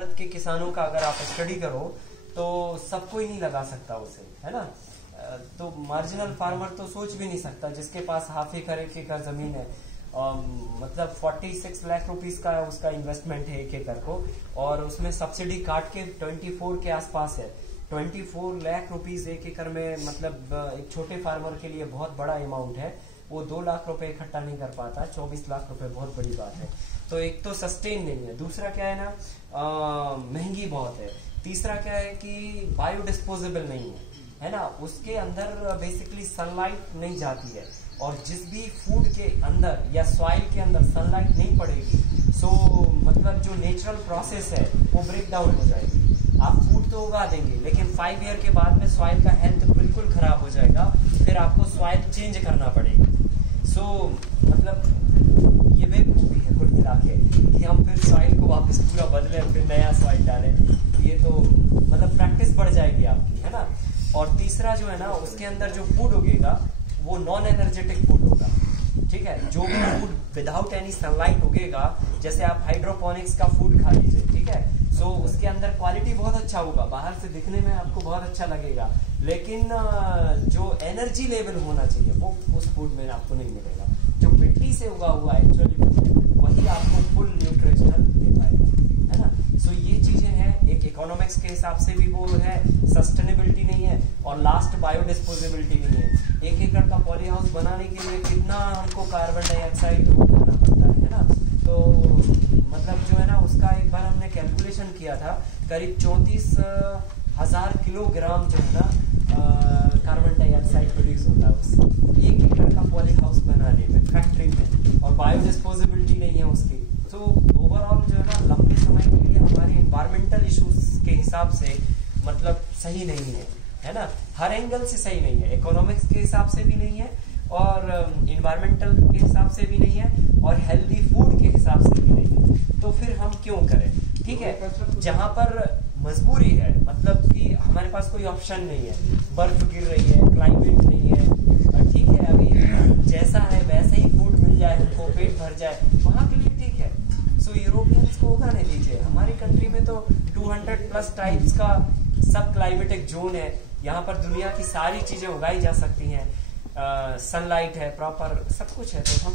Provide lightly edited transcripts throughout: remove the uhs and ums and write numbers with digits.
भारत के किसानों का अगर आप स्टडी करो तो सब कोई नहीं लगा सकता उसे, है ना। तो मार्जिनल फार्मर तो सोच भी नहीं सकता जिसके पास हाफ एकड़ जमीन है, मतलब 46 लाख रुपीस का उसका इन्वेस्टमेंट है एक एकड़ को, और उसमें सब्सिडी काट के 24 के आसपास है। 24 लाख रुपीस एक एकड़ में, मतलब एक छोटे फार्मर के लिए बहुत बड़ा अमाउंट है। वो 2 लाख रुपए इकट्ठा नहीं कर पाता, 24 लाख रुपए बहुत बड़ी बात है। तो एक तो सस्टेन नहीं है, दूसरा क्या है ना, महंगी बहुत है, तीसरा क्या है कि बायोडिस्पोजेबल नहीं है ना। उसके अंदर बेसिकली सनलाइट नहीं जाती है, और जिस भी फूड के अंदर या सॉइल के अंदर सनलाइट नहीं पड़ेगी, सो मतलब जो नेचुरल प्रोसेस है वो ब्रेक डाउन हो जाएगी। आप फूड तो उगा देंगे, लेकिन 5 ईयर के बाद में सॉइल का हेल्थ बिल्कुल खराब हो जाएगा, फिर आपको सॉइल चेंज करना पड़ेगा। सो मतलब ये बेवकूफ़ी है कुल मिला के कि हम फिर सॉइल को वापस पूरा बदलें, फिर नया सॉइल डालें। ये तो मतलब प्रैक्टिस बढ़ जाएगी आपकी, है ना। और तीसरा जो है ना, उसके अंदर जो फूड उगेगा वो नॉन एनर्जेटिक फूड होगा, ठीक है। जो भी फूड विदाउट एनी सनलाइट उगेगा, जैसे आप हाइड्रोपोनिक्स का फूड खा लीजिए, ठीक है, सो उसके अंदर क्वालिटी बहुत अच्छा होगा, बाहर से दिखने में आपको बहुत अच्छा लगेगा, लेकिन जो एनर्जी लेवल होना चाहिए वो उस फूड में आपको नहीं मिलेगा। जो मिट्टी से उगा हुआ एक्चुअली वही आपको फुल न्यूट्रिशनल दे पाएगा, है ना। सो ये चीजें हैं, एक इकोनॉमिक्स के हिसाब से भी वो है, सस्टेनेबिलिटी नहीं है, और लास्ट बायोडिस्पोजेबिलिटी नहीं है। एक एकड़ का पॉली हाउस बनाने के लिए कितना हमको कार्बन डाइऑक्साइड करना पड़ता है ना। तो मतलब जो है ना, उसका एक बार हमने कैलकुलेशन किया था, करीब 34,000 किलोग्राम जो है ना कार्बन डाइऑक्साइड प्रोड्यूस होता है उससे एक एकड़ का पॉली हाउस बनाने में, फैक्ट्री में, और बायोडिस्पोजेबिलिटी नहीं है उसकी। तो ओवरऑल जो है ना, लंबे समय के लिए हमारे एनवायरमेंटल इश्यूज के हिसाब से मतलब सही नहीं है ना। हर एंगल से सही नहीं है, इकोनॉमिक्स के हिसाब से भी नहीं है, और इन्वायरमेंटल के हिसाब से भी नहीं है, और हेल्दी फूड के हिसाब से भी नहीं है। तो फिर हम क्यों करें, ठीक है। जहां पर मजबूरी है, मतलब कि हमारे पास कोई ऑप्शन नहीं है, बर्फ गिर रही है, क्लाइमेट नहीं है, ठीक है, अभी जैसा है वैसा ही फूड मिल जाए, हमको पेट भर जाए, वहां के लिए ठीक है। सो यूरोपियंस को उगाने दीजिए। हमारी कंट्री में तो 200+ टाइप्स का सब क्लाइमेटिक जोन है, यहाँ पर दुनिया की सारी चीजें उगाई जा सकती हैं, सनलाइट है, प्रॉपर सब कुछ है। तो हम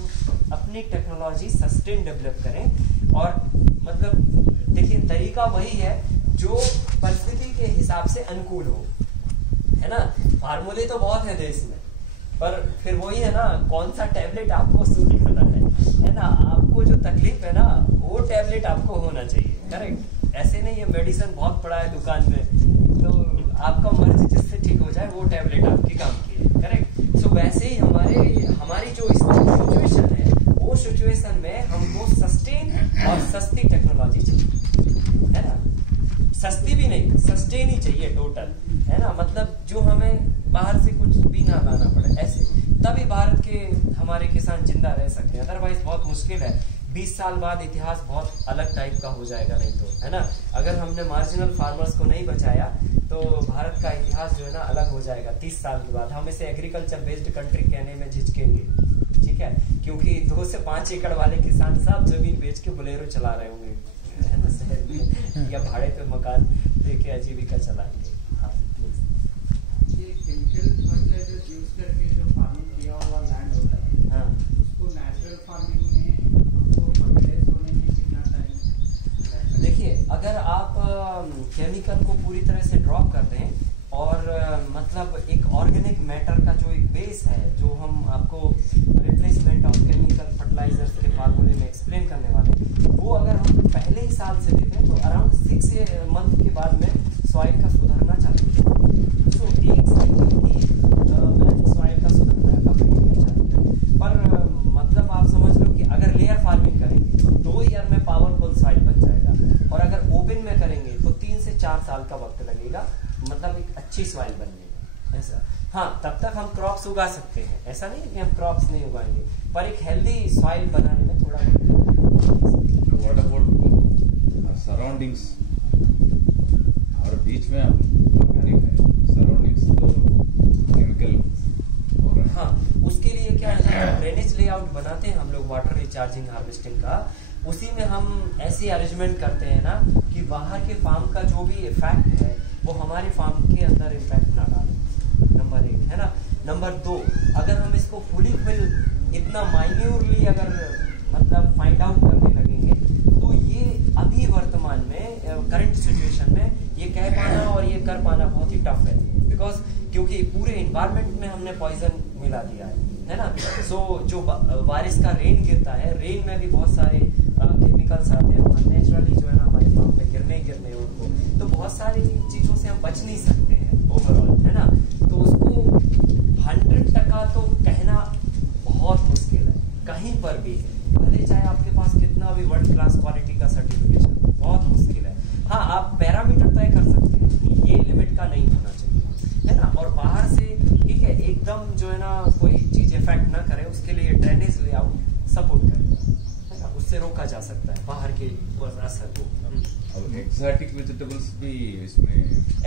अपनी टेक्नोलॉजी सस्टेन डेवलप करें, और मतलब देखिए तरीका वही है जो परिस्थिति के हिसाब से अनुकूल हो, है ना। फार्मूले तो बहुत है देश में, पर फिर वही है ना, कौन सा टैबलेट आपको सूट करना है ना। आपको जो तकलीफ है ना, वो टैबलेट आपको होना चाहिए, करेक्ट। ऐसे नहीं है मेडिसिन बहुत पड़ा है दुकान में, तो आपका मर्ज जिससे ठीक हो जाए वो टैबलेट आपकी काम की है, करेक्ट। सो वैसे ही हमारी जो सिचुएशन है, वो सिचुएशन में हमको सस्टेन और सस्ती टेक्नोलॉजी चाहिए, है ना। सस्ती भी नहीं, सस्टेन ही चाहिए टोटल, है ना। मतलब जो हमें बाहर से कुछ भी ना लाना पड़े, ऐसे तभी भारत के हमारे किसान जिंदा रह सकते हैं, अदरवाइज बहुत मुश्किल है। 20 साल बाद इतिहास बहुत अलग टाइप का हो जाएगा, नहीं तो, है ना। अगर हमने मार्जिनल फार्मर्स को नहीं बचाया तो भारत का इतिहास जो है ना अलग हो जाएगा। 30 साल के बाद हम इसे एग्रीकल्चर बेस्ड कंट्री कहने में झिझकेंगे, ठीक है, क्योंकि 2 से 5 एकड़ वाले किसान सब जमीन बेच के बोलेरो चला रहे होंगे, है ना, शहर में, या भाड़े पे मकान देके आजीविका चलाएंगे। हाँ, ये केमिकल फर्टिलाइजर यूज करके जो फार्मिंग किया हुआ लैंड होता है, हाँ, उसको नेचुरल फार्मिंग में हमको फर्टिलाइज होने में कितना टाइम? देखिए, अगर आप केमिकल को पूरी तरह से ड्रॉप कर दें, और मतलब एक ऑर्गेनिक मैटर का जो एक बेस है, जो हम आपको रिप्लेसमेंट ऑफ केमिकल फर्टिलाइजर्स के फार्मूले में एक्सप्लेन करने वाले, वो अगर हम पहले ही साल से देखें तो अराउंड 6 मंथ के बाद में सॉइल का सुधरना चाहिए। तो एक साल ही सॉइल का सुधरना का प्रक्रिया चाहिए, पर मतलब आप समझ लो कि अगर लेयर फार्मिंग करेंगे तो 2 ईयर में पावरफुल सॉइल बन जाएगा, और अगर ओपन में करेंगे तो 3 से 4 साल का वक्त लगेगा, मतलब एक अच्छी सॉइल बनने में, ऐसा। हाँ, तब तक हम क्रॉप्स उगा सकते हैं, ऐसा नहीं है कि हम क्रॉप्स नहीं उगाएंगे, पर एक हेल्दी सॉइल बनाने में थोड़ा व्हाट अबाउट सराउंडिंग्स, और बीच में ऑर्गेनिक है, सराउंडिंग्स तो केमिकल हो रहा है। हाँ, उसके लिए क्या है, ड्रेनेज लेआउट बनाते हैं हम लोग वाटर रिचार्जिंग हार्वेस्टिंग का, उसी में हम ऐसी अरेंजमेंट करते हैं ना कि बाहर के फार्म का जो भी इफेक्ट है वो हमारे फार्म के अंदर इम्पैक्ट ना डाले, नंबर 1 है ना। नंबर 2, अगर हम इसको फुल इतना माइन्यूरली अगर मतलब फाइंड आउट करने लगेंगे तो ये अभी वर्तमान में करंट सिचुएशन में ये कह पाना और ये कर पाना बहुत ही टफ है, बिकॉज क्योंकि पूरे इन्वायरमेंट में हमने पॉइजन मिला दिया है ना। सो जो बारिश का रेन गिरता है, रेन में भी बहुत सारे केमिकल्स आते हैं और नेचुरली जो है ना हमारे फार्म पे गिरने उनको, तो बहुत सारी चीजों से हम बच नहीं सकते हैं ओवरऑल, है ना। तो उसको 100% तो कहना बहुत मुश्किल है कहीं पर भी, भले चाहे आपके पास कितना भी वर्ल्ड क्लास क्वालिटी का सर्टिफिकेशन, बहुत मुश्किल है। हाँ, आप पैरामीटर तय कर सकते हैं कि ये लिमिट का नहीं होना चाहिए, है ना। और बाहर से ठीक है एकदम जो है ना कोई चीज इफेक्ट ना करे, उसके लिए ड्रेनेज लेआउट सपोर्ट करेगा, है ना, उससे रोका जा सकता है बाहर के असर को। अब एक्सोटिक वेजिटेबल्स भी इसमें,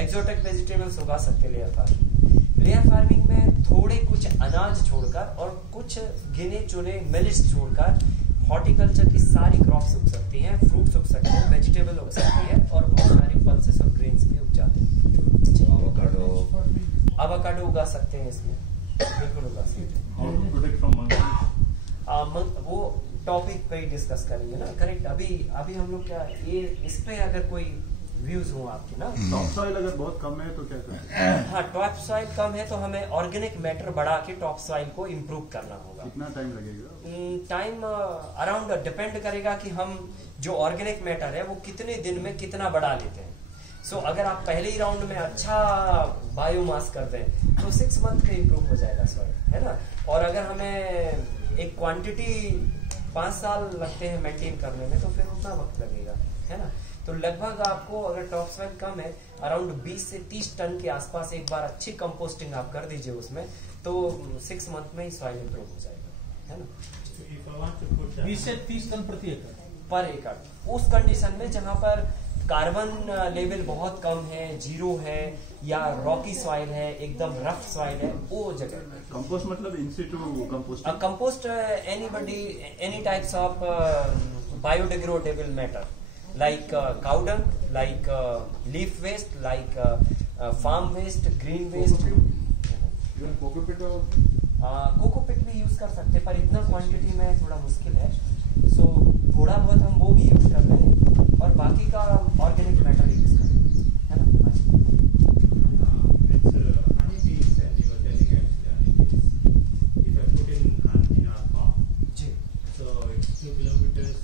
एक्सोटिक वेजिटेबल्स उगा सकते लेयर फार्मिंग में थोड़े कुछ अनाज छोड़कर और कुछ गिने चुने मिलेट्स छोड़कर हॉर्टिकल्चर की सारी क्रॉप्स उग सकती हैं, फ्रूट्स उग सकते हैं, वेजिटेबल उग सकती है और बहुत सारी पल्सेस और ग्रेन्स भी उग जाते हैं। एवोकाडो उगा सकते हैं इसमें, बिल्कुल उगा सकते हैं। वो टॉपिक पे ही डिस्कस करेंगे ना, करेक्ट। अभी हम लोग क्या ये इस पे अगर कोई व्यूज हो आपके ना। टॉप सॉइल अगर बहुत कम है तो क्या करें? हाँ, टॉप सॉइल कम है तो हमें ऑर्गेनिक मैटर बढ़ा के टॉप सॉइल को इम्प्रूव करना होगा। कितना टाइम लगेगा? टाइम अराउंड डिपेंड करेगा कि हम जो ऑर्गेनिक मैटर है वो कितने दिन में कितना बढ़ा लेते हैं। सो अगर आप पहले ही राउंड में अच्छा बायोमास कर दें तो 6 मंथ में इम्प्रूव हो जाएगा सॉइल, है ना। और अगर हमें एक क्वांटिटी 5 साल लगते हैं मेंटेन करने में तो फिर उतना वक्त लगेगा, है ना। तो लगभग आपको अगर टॉप सॉइल कम है अराउंड 20 से 30 टन के आसपास एक बार अच्छी कंपोस्टिंग आप कर दीजिए उसमें, तो 6 मंथ में ही सॉइल इम्प्रूव हो जाएगा, है ना। 20 से 30 टन प्रति एकड़ पर एकड़ उस कंडीशन में जहां पर कार्बन लेवल बहुत कम है, जीरो है या रॉकी सॉइल है, एकदम रफ सॉइल है, वो जगह। कंपोस्ट मतलब in situ compost? Compost any types of biodegradable matter like cow dung, like leaf waste, like farm waste, green waste. Even cocopeat cocopeat भी यूज कर सकते हैं पर इतना क्वांटिटी में थोड़ा मुश्किल है। सो थोड़ा बहुत हम वो भी यूज कर लें और बाकी का ऑर्गेनिक मैटर यूज कर लें, है ना। जी, so it's 2 kilometers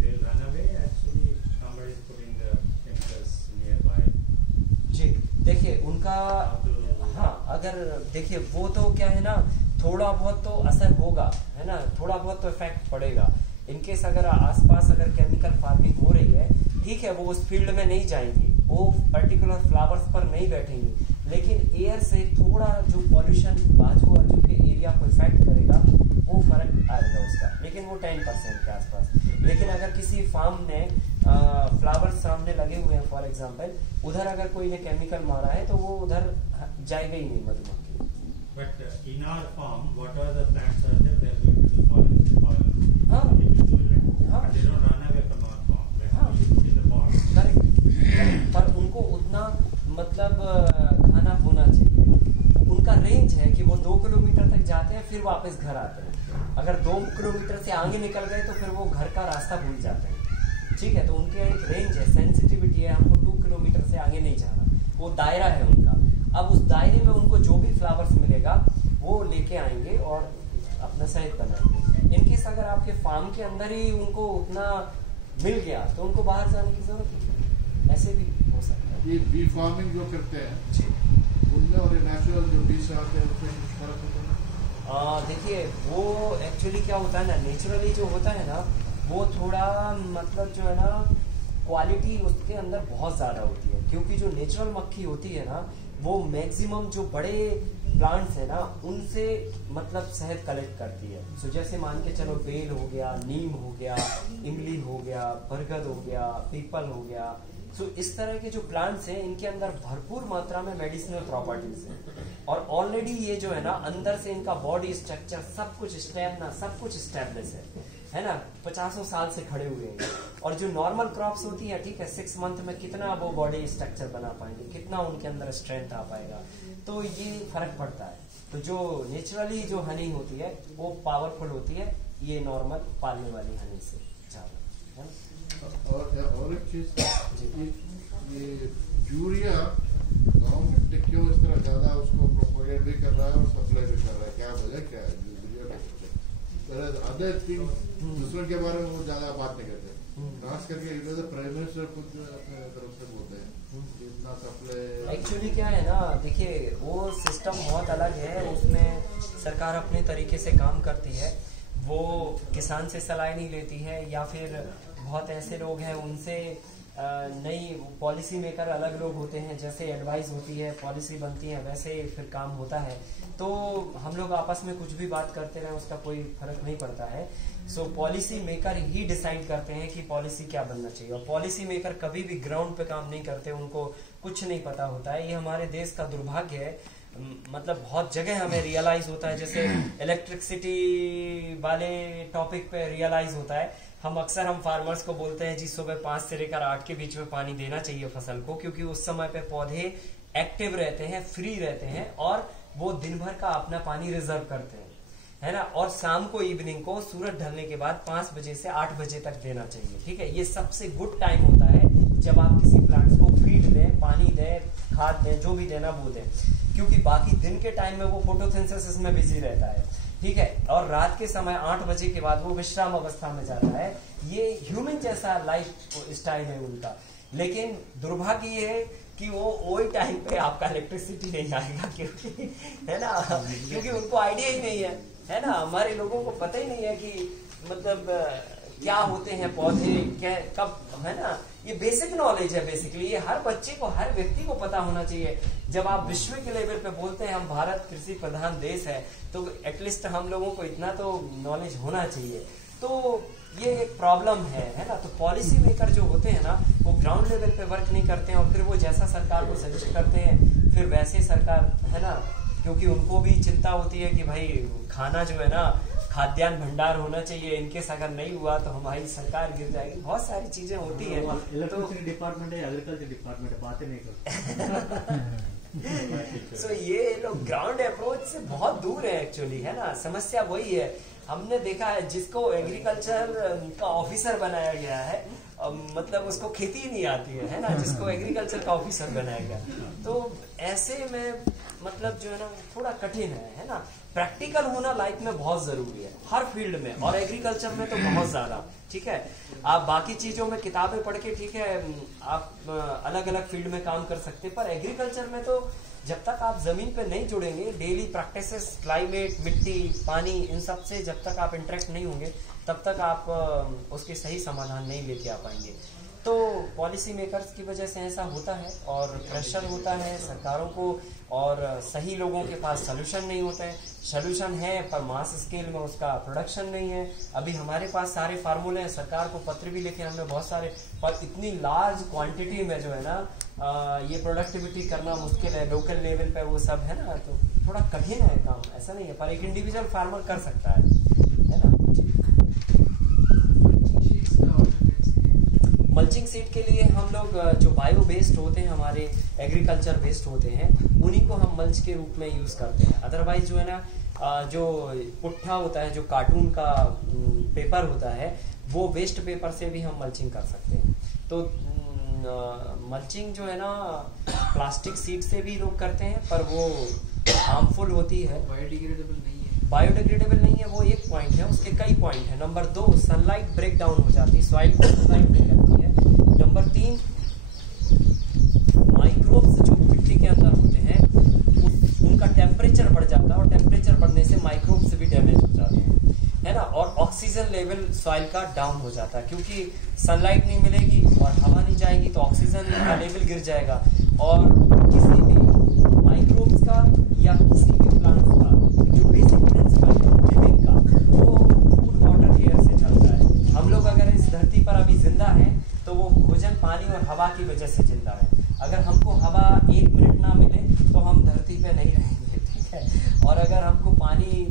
they'll run away. Actually somebody is putting the chemicals nearby. जी, देखिए उनका, हाँ अगर देखिए वो तो क्या है ना, थोड़ा बहुत तो असर होगा, है ना, थोड़ा बहुत तो इफेक्ट पड़ेगा। इनकेस अगर आसपास अगर केमिकल फार्मिंग हो रही है, ठीक है, वो उस फील्ड में नहीं जाएंगी, वो पर्टिकुलर फ्लावर्स पर नहीं बैठेंगी, लेकिन एयर से थोड़ा जो पॉल्यूशन बाजू बाजू के एरिया को इफेक्ट करेगा वो फर्क आएगा उसका, लेकिन वो 10% के आसपास। लेकिन अगर किसी फार्म ने फ्लावर्स सामने लगे हुए हैं फॉर एग्जांपल, उधर अगर कोई ने केमिकल मारा है तो वो उधर जाएगा ही नहीं मधुमक्खी। But in our farm, whatever the plants are there, they are going to the pollen. हाँ, हाँ, They don't run away from our farm. Like हाँ, we put in the pollen. Correct. पर उनको उतना मतलब खाना होना चाहिए। उनका रेंज है कि वो 2 किलोमीटर तक जाते हैं फिर वापस घर आते हैं। अगर 2 किलोमीटर से आगे निकल गए तो फिर वो घर का रास्ता भूल जाते हैं, ठीक है। तो उनके एक रेंज है, सेंसिटिविटी है, हमको 2 किलोमीटर से आगे नहीं जाना, वो दायरा है उनका। अब उस दायरे में उनको जो भी फ्लावर्स मिलेगा वो लेके आएंगे और अपना शहद बनाएंगे। इनकेस अगर आपके फार्म के अंदर ही उनको उतना मिल गया तो उनको बाहर जाने की जरूरत नहीं, ऐसे भी हो सकता है। ये बी फार्मिंग जो करते हैं जी, उनमें और नेचुरल जो बीज आते हैं उसमें कुछ फर्क होता है? देखिए वो एक्चुअली क्या होता है ना, नेचुरली जो होता है ना वो थोड़ा मतलब जो है ना क्वालिटी उसके अंदर बहुत ज्यादा होती है, क्योंकि जो नेचुरल मक्खी होती है ना वो मैक्सिमम जो बड़े प्लांट्स है ना उनसे मतलब शहद कलेक्ट करती है। सो जैसे मान के चलो बेल हो गया, नीम हो गया, इमली हो गया, बरगद हो गया, पीपल हो गया। सो इस तरह के जो प्लांट्स हैं इनके अंदर भरपूर मात्रा में मेडिसिनल प्रॉपर्टीज है और ऑलरेडी ये जो है ना अंदर से इनका बॉडी स्ट्रक्चर सब कुछ स्टेबलिश है ना, 50 साल से खड़े हुए हैं। और जो नॉर्मल क्रॉप्स होती है, ठीक है, 6 मंथ में कितना वो बॉडी स्ट्रक्चर बना पाएंगे, कितना उनके अंदर स्ट्रेंथ आ पाएगा, तो ये फर्क पड़ता है। तो जो नेचुरली जो हनी होती है वो पावरफुल होती है ये नॉर्मल पालने वाली हनी से ज्यादा, है ना? और एक चीज, ये यूरिया गवर्नमेंट क्यों इस तरह ज्यादा उसको प्रोपोगेट भी कर रहा है और सप्लाई भी कर रहा है, क्या वजह क्या है यूरिया का? अदर थिंग दूसरों के बारे में वो ज्यादा बात नहीं करते, खास करके प्राइम मिनिस्टर खुद अपने तरफ से बोलते हैं इतना सप्लाई। एक्चुअली क्या है ना, देखिए वो सिस्टम बहुत अलग है, उसमें सरकार अपने तरीके से काम करती है, वो किसान से सलाह नहीं लेती है, या फिर बहुत ऐसे लोग हैं उनसे नई पॉलिसी मेकर अलग लोग होते हैं, जैसे एडवाइस होती है, पॉलिसी बनती है, वैसे फिर काम होता है। तो हम लोग आपस में कुछ भी बात करते रहे उसका कोई फर्क नहीं पड़ता है। सो पॉलिसी मेकर ही डिसाइड करते हैं कि पॉलिसी क्या बनना चाहिए, और पॉलिसी मेकर कभी भी ग्राउंड पे काम नहीं करते, उनको कुछ नहीं पता होता है। ये हमारे देश का दुर्भाग्य है, मतलब बहुत जगह हमें रियलाइज होता है, जैसे इलेक्ट्रिसिटी वाले टॉपिक पे रियलाइज होता है। हम अक्सर हम फार्मर्स को बोलते हैं जी सुबह 5 से लेकर 8 के बीच में पानी देना चाहिए फसल को, क्योंकि उस समय पे पौधे एक्टिव रहते हैं, फ्री रहते हैं, और वो दिन भर का अपना पानी रिजर्व करते हैं, है ना। और शाम को इवनिंग को सूरज ढलने के बाद 5 बजे से 8 बजे तक देना चाहिए, ठीक है। ये सबसे गुड टाइम होता है जब आप किसी प्लांट्स को फीड दें, पानी दें, खाद दें, जो भी देना वो दें, क्योंकि बाकी दिन के टाइम में वो फोटोसिंथेसिस में बिजी रहता है, ठीक है। और रात के समय 8 बजे के बाद वो विश्राम अवस्था में जाता है। ये ह्यूमन जैसा लाइफ स्टाइल है उनका, लेकिन दुर्भाग्य ये है कि वो वही टाइम पे आपका इलेक्ट्रिसिटी नहीं आएगा, क्योंकि है ना, क्योंकि उनको आइडिया ही नहीं है ना। हमारे लोगों को पता ही नहीं है कि मतलब क्या होते हैं पौधे, क्या कब, है ना। ये बेसिक नॉलेज है, बेसिकली ये हर बच्चे को, हर व्यक्ति को पता होना चाहिए। जब आप विश्व के लेवल पे बोलते हैं हम भारत कृषि प्रधान देश है, तो एटलीस्ट हम लोगों को इतना तो नॉलेज होना चाहिए। तो ये एक प्रॉब्लम है ना। तो पॉलिसी मेकर जो होते हैं ना, वो ग्राउंड लेवल पे वर्क नहीं करते हैं, और फिर वो जैसा सरकार को सजेस्ट करते हैं फिर वैसे सरकार, है ना, क्योंकि उनको भी चिंता होती है कि भाई खाना जो है ना, खाद्यान्न भंडार होना चाहिए, इनकेस अगर नहीं हुआ तो हमारी सरकार गिर जाएगी, बहुत सारी चीजें होती हैं। इलेक्ट्रिसिटी डिपार्टमेंट है, एग्रीकल्चर डिपार्टमेंट है, बातें नहीं करते। सो ये लोग ग्राउंड अप्रोच से बहुत दूर है एक्चुअली, है ना। समस्या वही है, हमने देखा है जिसको एग्रीकल्चर का ऑफिसर बनाया गया है, मतलब उसको खेती ही नहीं आती है ना, जिसको एग्रीकल्चर का ऑफिसर बनाया गया, तो ऐसे में मतलब जो है ना थोड़ा कठिन है ना। प्रैक्टिकल होना लाइफ में बहुत जरूरी है हर फील्ड में, और एग्रीकल्चर में तो बहुत ज्यादा, ठीक है। आप बाकी चीजों में किताबें पढ़ के, ठीक है, आप अलग अलग फील्ड में काम कर सकते हैं, पर एग्रीकल्चर में तो जब तक आप जमीन पे नहीं जुड़ेंगे, डेली प्रैक्टिसेस, क्लाइमेट, मिट्टी, पानी, इन सब से जब तक आप इंटरेक्ट नहीं होंगे, तब तक आप उसके सही समाधान नहीं लेके आ पाएंगे। तो पॉलिसी मेकर्स की वजह से ऐसा होता है, और प्रेशर होता है सरकारों को, और सही लोगों के पास सोल्यूशन नहीं होता है। सोल्यूशन है पर मास स्केल में उसका प्रोडक्शन नहीं है। अभी हमारे पास सारे फार्मूले हैं, सरकार को पत्र भी लिखे हमने बहुत सारे, पर इतनी लार्ज क्वांटिटी में जो है ना ये प्रोडक्टिविटी करना मुश्किल है लोकल लेवल पे, वो सब है ना, तो थोड़ा कठिन है काम, ऐसा नहीं है, पर एक इंडिविजुअल फार्मर कर सकता है ना। मल्चिंग सीट के लिए हम लोग जो बायो बेस्ड होते हैं, हमारे एग्रीकल्चर बेस्ड होते हैं, उन्हीं को हम मल्च के रूप में यूज करते हैं। अदरवाइज जो है ना जो पुट्ठा होता है, जो कार्टून का पेपर होता है, वो वेस्ट पेपर से भी हम मल्चिंग कर सकते हैं। तो मल्चिंग जो है ना प्लास्टिक सीट से भी लोग करते हैं, पर वो हार्मफुल होती है, बायोडिग्रेडेबल नहीं है। बायोडिग्रेडेबल नहीं है, वो एक पॉइंट है, उसके कई पॉइंट है। नंबर 2, सनलाइट ब्रेक डाउन हो जाती है, सॉइल को सनलाइट नहीं लगती है। नंबर 3, माइक्रोब्स जो मिट्टी के अंदर होते हैं उनका टेम्परेचर बढ़ जाता है, और टेम्परेचर बढ़ने से माइक्रोब्स भी डैमेज हो जाते हैं, है ना। और ऑक्सीजन लेवल सॉइल का डाउन हो जाता है, क्योंकि सनलाइट नहीं मिलेगी और हवा नहीं जाएगी तो ऑक्सीजन का लेवल गिर जाएगा, और किसी भी माइक्रोब्स का या किसी भी प्लांट्स का जो बेसिक प्रिंसिपल है लिविंग का, वो फूड वाटर एयर से चलता है। हम लोग अगर इस धरती पर अभी जिंदा हैं तो वो भोजन, पानी और हवा की वजह से जिंदा है। अगर हमको हवा 1 मिनट ना मिले तो हम धरती पे नहीं रहेंगे, ठीक है। और अगर हमको पानी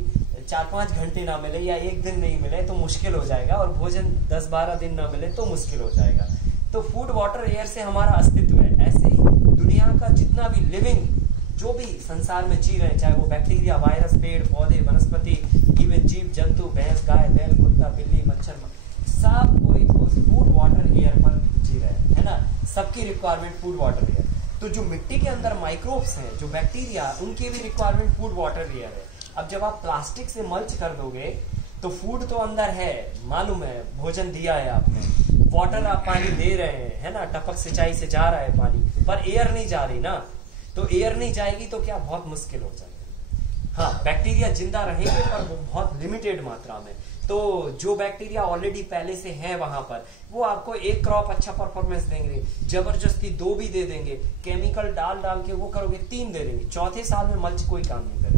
4-5 घंटे ना मिले या एक दिन नहीं मिले तो मुश्किल हो जाएगा, और भोजन 10-12 दिन ना मिले तो मुश्किल हो जाएगा। तो फूड वाटर एयर से हमारा अस्तित्व है। ऐसे ही दुनिया का जितना भी लिविंग, जो भी संसार में जी रहे हैं, चाहे वो बैक्टीरिया, वायरस, पेड़ पौधे, वनस्पति, इवन जीव जंतु, भैंस, गाय, बैल, कुत्ता, बिल्ली, मच्छर, सब कोई फूड वाटर एयर पर जी रहे हैं, है ना। सबकी रिक्वायरमेंट फूड वाटर एयर। तो जो मिट्टी के अंदर माइक्रोब्स हैं, जो बैक्टीरिया, उनकी भी रिक्वायरमेंट फूड वाटर एयर है। अब जब आप प्लास्टिक से मल्च कर दोगे तो फूड तो अंदर है, मालूम है, भोजन दिया है आपने, वाटर आप पानी दे रहे हैं, है ना, टपक सिंचाई से जा रहा है पानी, पर एयर नहीं जा रही ना। तो एयर नहीं जाएगी तो क्या बहुत मुश्किल हो जाएगा। हाँ, बैक्टीरिया जिंदा रहेंगे पर वो बहुत लिमिटेड मात्रा में। तो जो बैक्टीरिया ऑलरेडी पहले से है वहां पर, वो आपको एक क्रॉप अच्छा परफॉर्मेंस देंगे, जबरदस्ती 2 भी दे देंगे, केमिकल डाल के वो करोगे 3 दे देंगे, चौथे साल में मल्च कोई काम नहीं करेगी।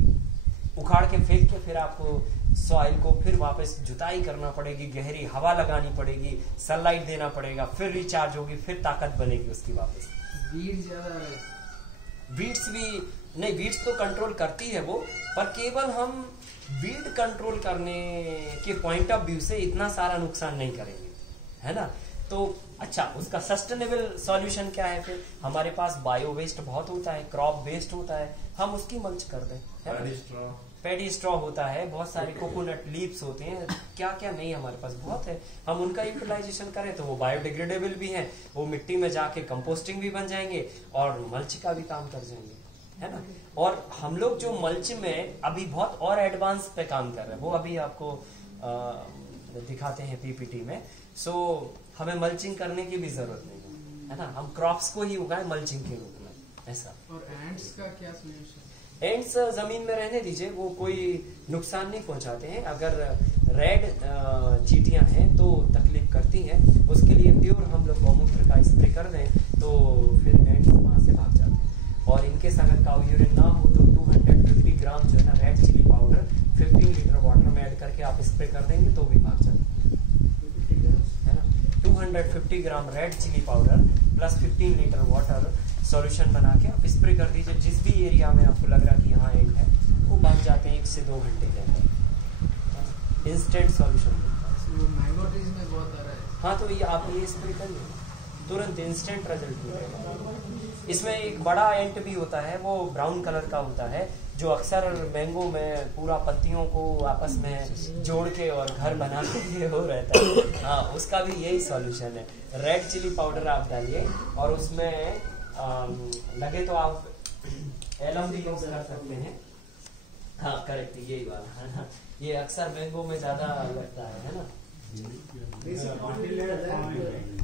उखाड़ के फेंक के फिर आपको सॉइल को फिर वापस जुताई करना पड़ेगी, गहरी हवा लगानी पड़ेगी, सनलाइट देना पड़ेगा, फिर रिचार्ज होगी, फिर ताकत बनेगी उसकी वापस। वीड्स भी नहीं, वीड्स तो कंट्रोल करती है वो, पर केवल हम वीड कंट्रोल करने के पॉइंट ऑफ व्यू से इतना सारा नुकसान नहीं करेंगे, है ना। तो अच्छा, उसका सस्टेनेबल सॉल्यूशन क्या है? फिर हमारे पास बायो वेस्ट बहुत होता है, क्रॉप वेस्ट होता है, हम उसकी मल्च कर दें, पैडी स्ट्रॉ होता है, बहुत सारे कोकोनट लीव्स होते हैं, क्या क्या नहीं हमारे पास बहुत है, हम उनका यूटिलाइजेशन करें तो वो बायोडिग्रेडेबल भी है, वो मिट्टी में जाके कंपोस्टिंग भी बन जाएंगे और मल्च का भी काम कर जाएंगे, है ना। और हम लोग जो मल्च में अभी बहुत और एडवांस पे काम कर रहे हैं, वो अभी आपको दिखाते हैं पीपीटी में। सो हमें मल्चिंग करने की भी जरूरत नहीं है ना, हम क्रॉप्स को ही उगाएं मल्चिंग के रूप में, ऐसा। और एंट्स का क्या सोल्यूशन? एंट्स जमीन में रहने दीजिए, वो कोई नुकसान नहीं पहुंचाते हैं। अगर रेड चींटियां हैं तो तकलीफ करती हैं, उसके लिए प्योर हम लोग गौमूत्र का स्प्रे कर दें तो फिर एंट्स वहां से भाग जाते हैं। और इनके अगर काऊ यूरिन ना हो तो 250 ग्राम जो है ना red chilli powder 15 litre water में ऐड करके आप स्प्रे कर देंगे तो भी भाग जाते हैं, है ना। 250 gram red chilli powder plus 15 litre water solution बना के आप स्प्रे कर दीजिए, जिस भी एरिया में आपको लग रहा कि यहाँ एक है, वो भाग जाते हैं 1 से 2 घंटे के अंदर। इंस्टेंट सॉल्यूशन मिलता है। मैंगो ट्रीज में बहुत आ रहा है। हाँ, तो ये आप ये स्प्रे करिए, तुरंत इंस्टेंट रिजल्ट मिलेगा। इसमें एक बड़ा एंट भी होता है, वो ब्राउन कलर का होता है, जो अक्सर मैंगो में पूरा पत्तियों को आपस में जोड़ के और घर बनाने के लिए हो रहता है। हाँ, उसका भी यही सॉल्यूशन है। रेड चिली पाउडर आप डालिए और उसमें लगे तो आप एलम भी यूज कर सकते हैं। हाँ, करेक्ट, यही वाला है ना, ये अक्सर मैंगो में ज्यादा लगता है ना।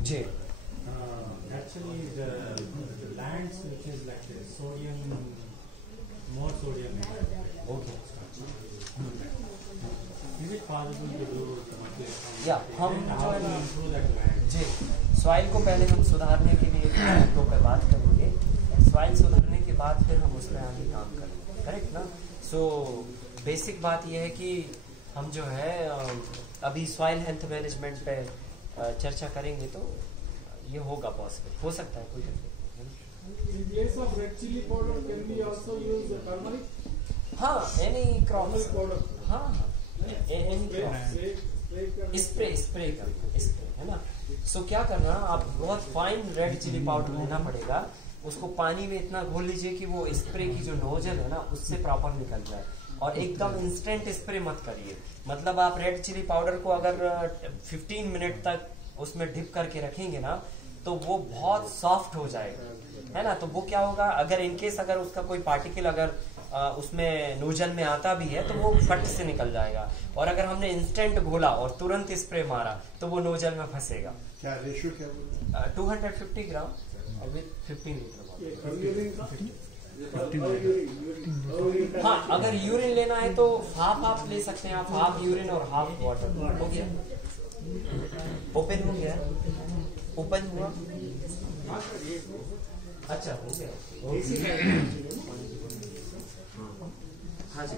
जी, actually the lands which is like the sodium, more sodium in that. Okay, Is it possible to do या हम how to improve that land? जी, सॉइल को पहले हम सुधारने के लिए लोगों पर बात करेंगे, सॉइल सुधारने के बाद फिर हम उस पर आगे काम करेंगे, करेक्ट ना। सो बेसिक बात यह है कि हम जो है अभी सॉइल हेल्थ मैनेजमेंट पे चर्चा करेंगे तो ये होगा पॉसिबल, हो सकता है, कोई तकलीफ नहीं है। In place of red chili powder, can we also use turmeric? हाँ, एनी क्रॉप्स, Turmeric powder. हाँ, एनी क्रॉप्स स्प्रे करना, स्प्रे, है ना। सो क्या करना, आप बहुत फाइन रेड चिली पाउडर लेना पड़ेगा, उसको पानी में इतना घोल लीजिए कि वो स्प्रे की जो नोजल है ना उससे प्रॉपर निकल जाए, और एकदम इंस्टेंट स्प्रे मत करिए। मतलब आप रेड चिली पाउडर को अगर 15 मिनट तक उसमें डिप करके रखेंगे ना तो वो बहुत सॉफ्ट हो जाएगा, है ना। तो वो क्या होगा, अगर इनकेस अगर उसका कोई पार्टिकल अगर उसमें नोजल में आता भी है तो वो फट से निकल जाएगा, और अगर हमने इंस्टेंट घोला और तुरंत स्प्रे मारा तो वो नोजल में फंसेगा। क्या रेशियो क्या बोलते 250 ग्राम विद 15 लीटर। हाँ, अगर यूरिन लेना है तो हाफ ले सकते हैं आप, हाफ यूरिन और हाफ वाटर। हो गया, ओपन हो गया, ओपन हुआ, अच्छा हो गया। हाँ जी,